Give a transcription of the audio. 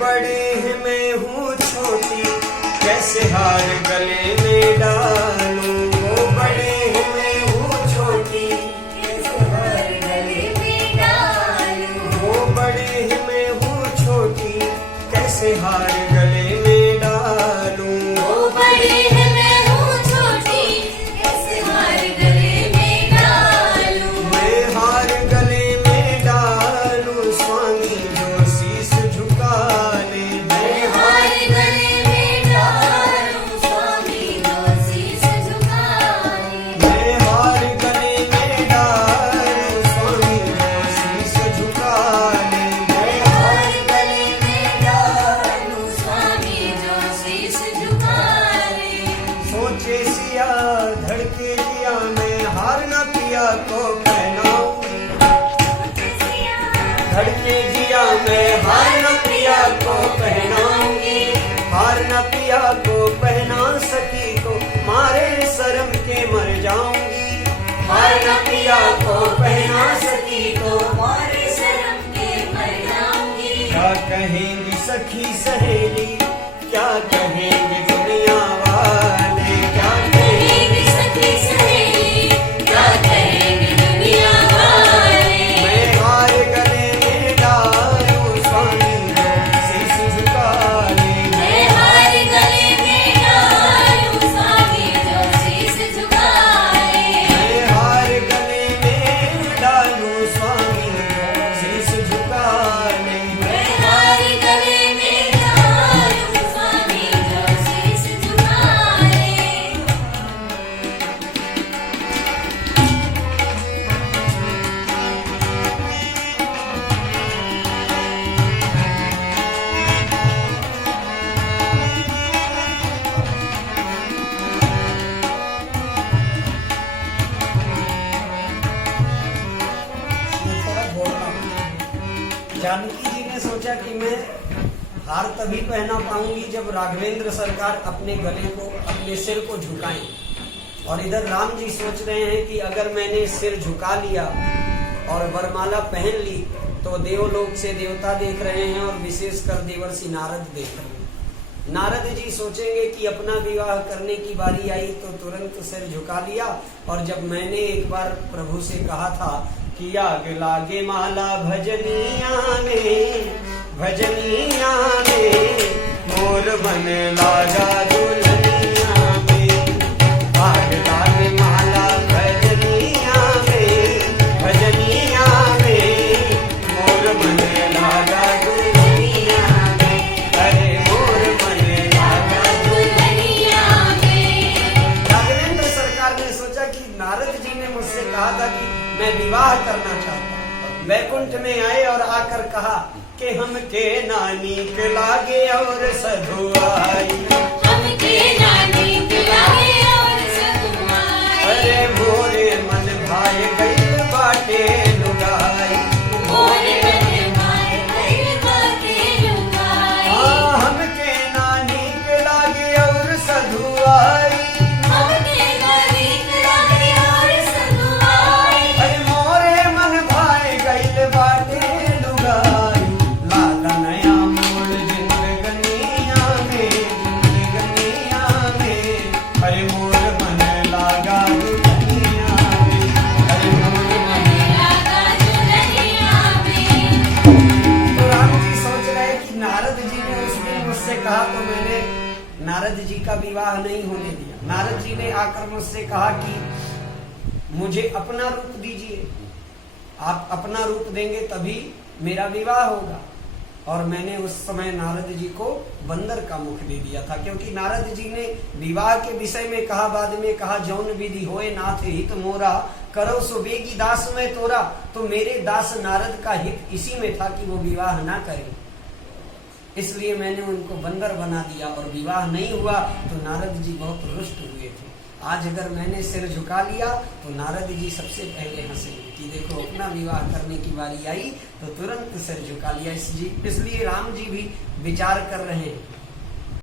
बड़े हैं मैं हूँ छोटी, कैसे हार गले में डालूं। वो बड़े हैं मैं हूँ छोटी, कैसे हार गले में डालूं। वो बड़े हैं मैं हूँ छोटी, कैसे हार गले में डालूं। वो बड़े हैं मैं हूँ छोटी, कैसे हार गले में डालूं। मैं हार गले में डालूं, स्वामी जो शीश झुका ले। मैं हार गले में डालूं, स्वामी जो शीश झुका ले। मैं हार गले में डालूं, स्वामी जो शीश झुका ले। मैं हार गले में डालूं, स्वामी जो शीश झुका ले। सोचे सिया धड़के दिया, मैं हार न पिया को पहनाऊंगी। धड़के दिया मैं हार न पिया को पहनाऊंगी। हार न पिया को पहना सकी तो मारे शर्म के मर जाऊंगी। हार न पिया को पहना सकी तो मारे शर्म के मर जाऊंगी। क्या कहेंगी सखी सहेली, क्या कहेंगे दुनिया वाले। क्या कहेंगी सखी सहेली, क्या कहेंगे दुनिया वाले। मैं हार गले में डालूं, स्वामी जो शीश झुका ले। मैं हार गले में डालूं, स्वामी जो शीश झुका ले। मैं हार गले में डालूं, स्वामी जो शीश झुका ले। मैं हार गले में डालूं, स्वामी जो शीश झुका ले। जानकी जी ने सोचा कि मैं हार तभी पहना पाऊंगी जब राघवेंद्र सरकार अपने गले को, अपने सिर को झुकाएं। और इधर राम जी सोच रहे हैं कि अगर मैंने सिर झुका लिया और वरमाला पहन ली तो देवलोक से देवता देख रहे हैं और विशेषकर देवर्षि नारद देख रहे हैं। नारद जी सोचेंगे कि अपना विवाह करने की बारी आई तो तुरंत सिर झुका लिया। और जब मैंने एक बार प्रभु से कहा था कि आग लागे माला भजनिया में, भजनिया में मोर बन लागा दुल्हनिया में। आग लागे माला भजनिया में, भजनिया में मोर बन लागा दुल्हनिया में। अरे मोर बन लागा। दुल्हनिया में। राघवेंद्र सरकार ने सोचा कि नारद जी ने मुझसे कहा था कि मैं विवाह करना चाहता हूँ। वैकुंठ में आए और आकर कहा कि हमके नानी के लागे और सधुआई। हमके नानी के लागे और सधुआई। अरे मोरे मन भाई गई बाटे लुगाई। मोरे मन भाई गई बाटे लुगाई। हाँ, हमके नानी के लागे और सधुआई। हमके नानी के लागे और सधुआई। अरे मोरे मन भाई गई बाटे लुगाई। लागा नया मोड़ जिंदगनिया में, जिंदगनिया में। अरे मोर मन लागा दुल्हनिया में। अरे मोर मन। लागा दुल्हनिया में। तो राम जी सोच रहे कि नारद जी ने उस दिन मुझसे कहा तो मैंने नारद जी का विवाह नहीं होने दिया। नारद जी ने आकर मुझसे कहा कि मुझे अपना रूप दीजिए, आप अपना रूप देंगे तभी मेरा विवाह होगा। और मैंने उस समय नारद जी को बंदर का मुख दे दिया था, क्योंकि नारद जी ने विवाह के विषय में कहा, बाद में कहा जौन विधि होए नाथ हित मोरा, करो सो बेगी दास में तोरा। तो मेरे दास नारद का हित इसी में था कि वो विवाह ना करें, इसलिए मैंने उनको बंदर बना दिया और विवाह नहीं हुआ। तो नारद जी बहुत रुष्ट हुए थे। आज अगर मैंने सिर झुका लिया तो नारद जी सबसे पहले हंसेंगे कि देखो अपना विवाह करने की बारी आई तो तुरंत सिर झुका लिया। इसलिए राम जी भी विचार कर रहे हैं